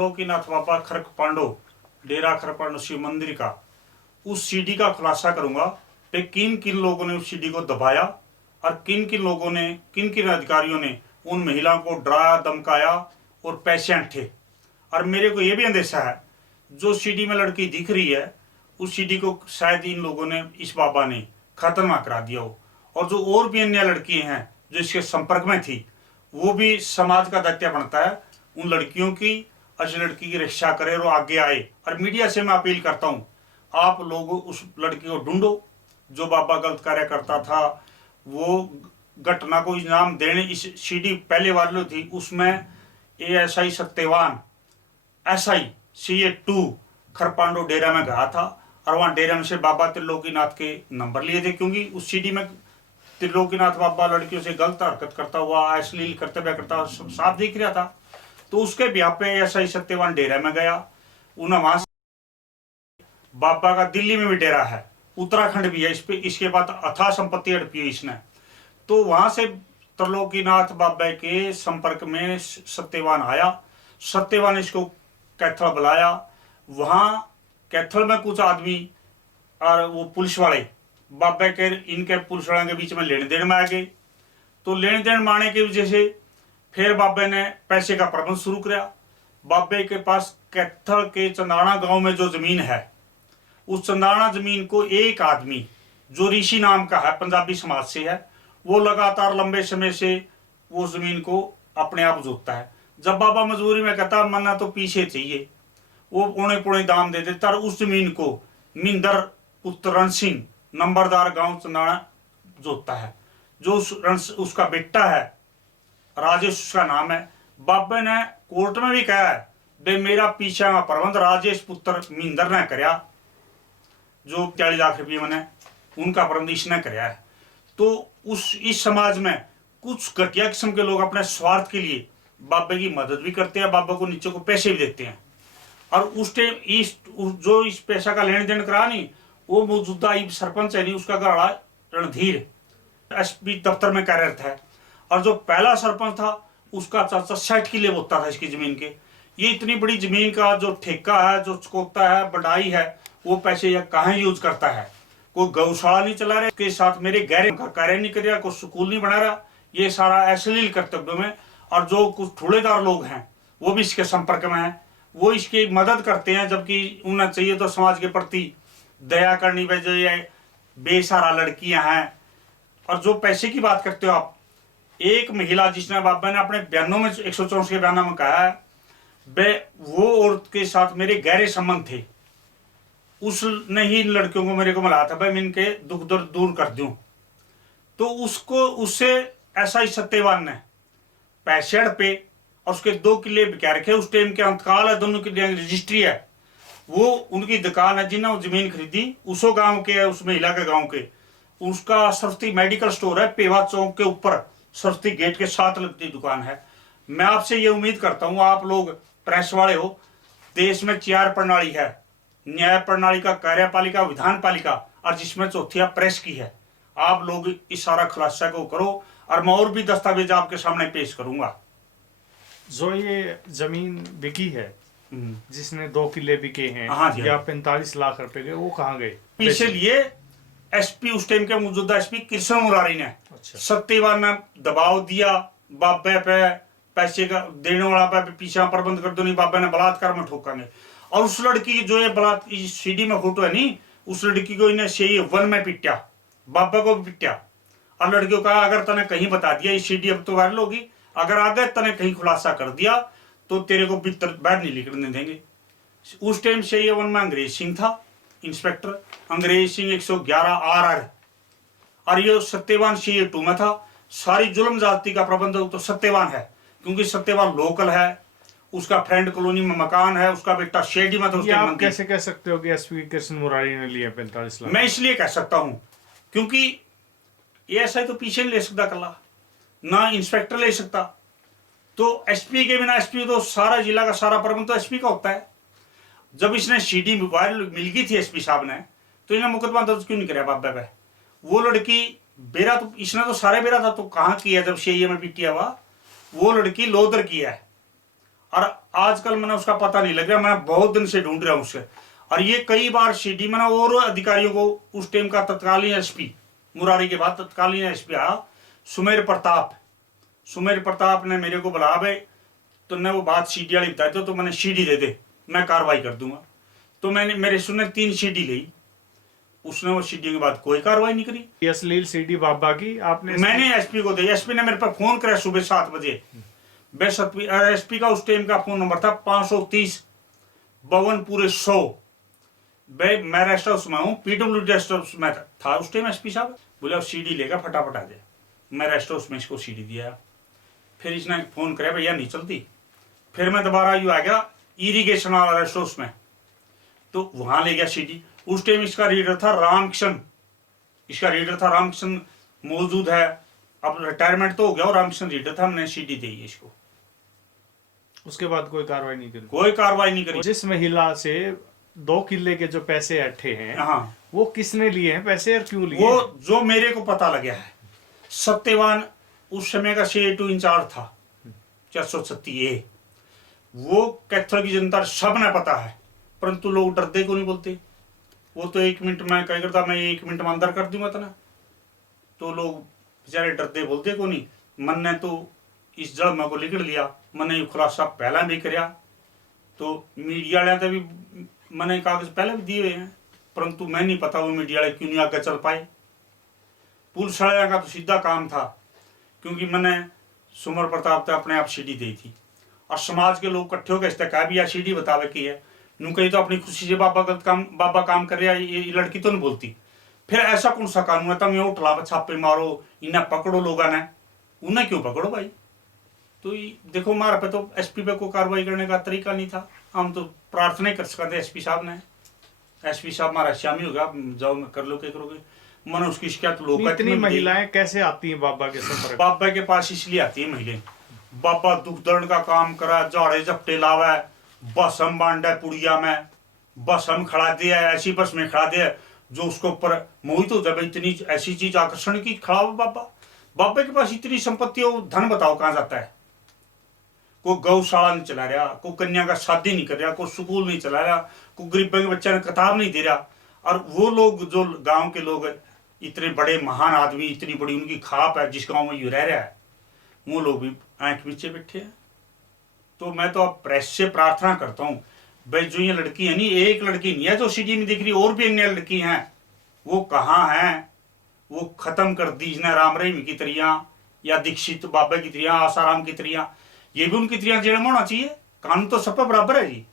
त्रिलोकीनाथ बाबा खरकपांडो डेरा खरकपांडो शिव मंदिर का उस सीडी का खुलासा करूंगा कि किन किन लोगों ने उस सीडी को दबाया और किन किन लोगों ने, किन किन अधिकारियों ने उन महिलाओं को डराया, धमकाया और पैसे अंठे। और मेरे को यह भी अंदेशा है जो सीडी में लड़की दिख रही है उस सीडी को शायद इन लोगों ने, इस बाबा ने खतरनाक करा दिया हो। और जो और भी अन्य लड़कियां हैं जो इसके संपर्क में थी, वो भी समाज का दायित्व बनता है उन लड़कियों की, उस लड़की की रक्षा करे और आगे आए। और मीडिया से मैं अपील करता हूँ, आप लोग उस लड़की को ढूंढो जो बाबा गलत कार्य करता था। वो घटना को इनाम देने, इस सीडी पहले वाली थी उसमें ASI सत्यवान SI CA2 खरपांडो डेरा में गया था और वहां डेरा में से बाबा त्रिलोकीनाथ के नंबर लिए थे, क्योंकि उस सीडी में त्रिलोकीनाथ बाबा लड़कियों से गलत हरकत करता हुआ, अश्लील कर्तव्य करता हुआ साफ दिख रहा था। तो उसके ब्याह पे SI सत्यवान डेरा में गया। उन्हें वहां बाबा का दिल्ली में भी डेरा है, उत्तराखंड भी है, इस पे इसके बाद अथाह संपत्ति हड़पी है इसने। तो वहां से त्रिलोकीनाथ बाबा के संपर्क में सत्यवान आया। सत्यवान इसको कैथल बुलाया। वहां कैथल में कुछ आदमी और वो पुलिस वाले बाबा के, इनके पुलिस वालों के बीच में लेन देन में आ गए। तो लेन देन माने की वजह से फिर बाबे ने पैसे का प्रबंध शुरू किया। बाबे के पास कैथल के चंदाना गांव में जो जमीन है, उस चंदाना जमीन को एक आदमी जो ऋषि नाम का है, पंजाबी समाज से है, वो लगातार लंबे समय से वो जमीन को अपने आप जोतता है। जब बाबा मजबूरी में कहता मन्ना तो पीछे चाहिए, वो पौने पौने दाम दे देता और उस जमीन को मिंदर पुत्र रण सिंह नंबरदार गांव चंदाना जोतता है। जो उसका बेटा है राजेश, उसका नाम है। बाबे ने कोर्ट में भी कहा है बे मेरा पीछा में प्रबंध राजेश पुत्र मिंदर ने कराया, जो 40 लाख रुपये मैंने उनका प्रबंध इसने कराया है। तो इस समाज में कुछ घटिया किस्म के लोग अपने स्वार्थ के लिए बाबे की मदद भी करते हैं, बाबा को नीचे को पैसे भी देते हैं। और उस टाइम जो इस पैसा का लेन देन करा नहीं, वो मौजूदा सरपंच है नहीं, उसका घरवाला रणधीर SP दफ्तर में कार्यरत है। और जो पहला सरपंच था उसका चाचा 60 किले बोता था इसकी जमीन के। ये इतनी बड़ी जमीन का जो ठेका है, जो चकोता है, बढ़ाई है, वो पैसे यह कहाँ यूज करता है। कोई गौशाला नहीं चला रहा, इसके साथ मेरे गहरे का कार्य नहीं कर रहा, कोई स्कूल नहीं बना रहा, ये सारा अश्लील कर्तव्यों में। और जो कुछ ठुड़ेदार लोग हैं वो भी इसके संपर्क में है, वो इसकी मदद करते हैं, जबकि उन्हें चाहिए तो समाज के प्रति दया करनी चाहिए। बेसहारा लड़कियां हैं। और जो पैसे की बात करते हो आप, एक महिला जिसने बाबा ने अपने बयानों में 164 के बयानों में कहा है वो औरत के साथ मेरे गहरे संबंध थे, उसने ही लड़कियों को मेरे को मिला था भाई मैं इनके दुख दर्द दूर कर दूं। तो उससे SI सत्यवान ने पैसे पे और उसके 2 किले बिका रखे। उस टाइम के अंतकाल है, दोनों की रजिस्ट्री है, वो उनकी दुकान है जिन्हें वो जमीन खरीदी उसो गांव के है, उस महिला के गांव के। उसका सरस्वती मेडिकल स्टोर है, पेवा चौक के ऊपर सरस्वती गेट के साथ लगती दुकान है। मैं आपसे ये उम्मीद करता हूँ, आप लोग प्रेस वाले हो, देश में 4 प्रणाली है, न्याय प्रणाली का, कार्यपालिका, विधान पालिका, और जिसमें चौथी प्रेस की है। आप लोग इस सारा खुलासा को करो और मैं और भी दस्तावेज आपके सामने पेश करूंगा। जो ये जमीन बिकी है जिसने 2 किले बिके हैं, हाँ जी, या 45 लाख रुपए गए, वो कहाँ गए? पीछे लिए SP उस टाइम के मौजूदा SP कृष्ण मुरारी ने। अच्छा। सत्यवान ने दबाव दिया बाबे पे, पैसे का देने वाला पे पीछे प्रबंध कर दो, नहीं बाबा ने बलात्कार में ठोकांगे। और उस लड़की की जो ये CD में फोटो है नहीं, उस लड़की को इन्हें सही 1 में पिटा, बाबा को भी पिटा। और लड़की को कहा अगर तने कहीं बता दिया ये CD अब तो वायरल होगी, अगर आगे तने कहीं खुलासा कर दिया तो तेरे को भीतर बाहर नहीं निकलने देंगे। उस टाइम से ये 1 में अंग्रेज सिंह था, इंस्पेक्टर अंग्रेज सिंह 111 RR। और ये सत्यवान CA2 में था। सारी जुल्म जाति का प्रबंधक तो सत्यवान है, क्योंकि सत्यवान लोकल है, उसका फ्रेंड कॉलोनी में मकान है, उसका बेटा शेडी में था। आप कैसे कह सकते हो कि SP कृष्ण मुरारी ने लिए 45 लाख? मैं इसलिए कह सकता हूं क्योंकि ये SI तो पीछे नहीं ले सकता कला, ना इंस्पेक्टर ले सकता। तो SP के बिना, SP तो सारा जिला का सारा प्रबंध तो SP का होता है। जब इसने CD वायरल मिल गई थी SP साहब ने, तो इन्हें मुकदमा दर्ज क्यों नहीं कराया बाबा पे? वो लड़की बेरा तो इसने तो सारे बेरा था, तो कहाँ किया जब शेये में पिटिया हुआ? वो लड़की लोधर की है और आजकल मैंने उसका पता नहीं लग रहा, मैं बहुत दिन से ढूंढ रहा हूँ उससे। और ये कई बार सीडी मैंने और अधिकारियों को, उस टाइम का तत्कालीन एसपी मुरारी के बाद तत्कालीन एसपी आया सुमेर प्रताप, सुमेर प्रताप ने मेरे को बुला भाई तुमने वो बात सीडी वाली बताई तो मैंने सीडी दे दे, मैं कार्रवाई कर दूंगा। तो मैंने मेरे सुनने 3 सीडी ली, उसने वो सीडी के बाद कोई कार्रवाई नहीं करी। ये अश्लील सीडी बाबा की आपने मैंने एसपी को दी, एसपी ने मेरे पर फोन कराया सुबह 7 बजे। एसपी का उस टाइम का फोन नंबर था 530 52 पूरे 100। मैं रेस्ट हाउस में हूँ, पीडब्ल्यूडी रेस्ट हाउस में था उस टाइम। एसपी साहब बोले सीडी लेगा फटाफट आ जाए। मैं रेस्ट हाउस में इसको सीडी दिया, फिर इसने फोन कराया भैया नहीं चलती। फिर मैं दोबारा यू आ गया इरिगेशन वाला रेस्ट हाउस में, तो वहां ले गया सीडी। उस टाइम इसका रीडर था रामकिशन, इसका रीडर था रामकिशन मौजूद है, अब रिटायरमेंट तो हो गया और रामकिशन रीडर था। हमने सीडी दी इसको, उसके बाद कोई कार्रवाई नहीं करी। कोई कार्रवाई नहीं करी। जिस महिला से 2 किले के जो पैसे अट्ठे हैं, हाँ, वो किसने लिए हैं पैसे और क्यों लिए? वो जो मेरे को पता लगा है, सत्यवान उस समय का CA2 इंचार्ज था 436A, वो कैथल की जनता सब ने पता है, परंतु लोग डरते को नहीं बोलते। वो तो 1 मिनट में क्या करता, मैं 1 मिनट में अंदर कर दूंगा तना, तो लोग बेचारे डरते बोलते को नहीं। मन ने तो इस जड़ में को लिखड़ लिया, मैंने ये खुलासा पहला भी कराया, तो मीडिया वाले भी मैंने कागज पहले भी दिए हुए हैं, परंतु मैं नहीं पता वो मीडिया वाले क्यों नहीं आगे चल पाए। पुलिस वाले का तो सीधा काम था, क्योंकि मैंने सुमर प्रताप तो अपने आप सीडी दी थी, और समाज के लोग इकट्ठे होकर इसका कहा भी यार सीडी बतावे की है, नू कही तो अपनी खुशी से बाबा गलत काम, बाबा काम कर रहा है, ये लड़की तो नहीं बोलती। फिर ऐसा कौन सा कानून है तुम ये उठला छापे मारो, इन्हें पकड़ो लोग ने, उन्हें क्यों पकड़ो भाई? तो देखो हमारे पे तो एसपी पे कोई कार्रवाई करने का तरीका नहीं था। हम तो प्रार्थना ही कर सकते एसपी साहब ने, एसपी साहब हमारा शामी होगा, जाओ कर लो क्या करोगे। मैंने उसकी शिकायत लोग, इतनी महिलाएं कैसे आती हैं बाबा के संपर्क? बाबा के पास इसलिए आती है महिलाएं, बाबा दुख दर्द का काम करा, झाड़े झपटे लावा, बस हम बांटा पुड़िया में, बस हम खड़ा दिया, ऐसी बस में खड़ा दिया जो उसको ऊपर मोहित हो जाए, इतनी ऐसी चीज आकर्षण की खड़ा हो बाबा। बाबा के पास इतनी संपत्ति हो, धन बताओ कहां जाता है? कोई गौशाला नहीं चला रहा, कोई कन्या का शादी नहीं कर रहा, कोई स्कूल नहीं चला रहा, कोई गरीबों के बच्चे ने किताब नहीं दे रहा। और वो लोग जो गांव के लोग इतने बड़े महान आदमी, इतनी बड़ी उनकी खाप है जिस गांव में ये रह रहा है, वो लोग भी आंख नीचे बैठे हैं। तो मैं तो अब प्रेस से प्रार्थना करता हूँ भाई, जो ये लड़की है नहीं, एक लड़की नहीं है जो सिटी में दिख रही, और भी अन्य लड़की हैं, वो कहाँ हैं? वो खत्म कर दी इसने राम रहीम की तरिया, या दीक्षित बाबा की तरिया, आसाराम की तरिया, ये भी उनकी तरिया जेल में होना चाहिए। कानून तो सब पर बराबर है जी।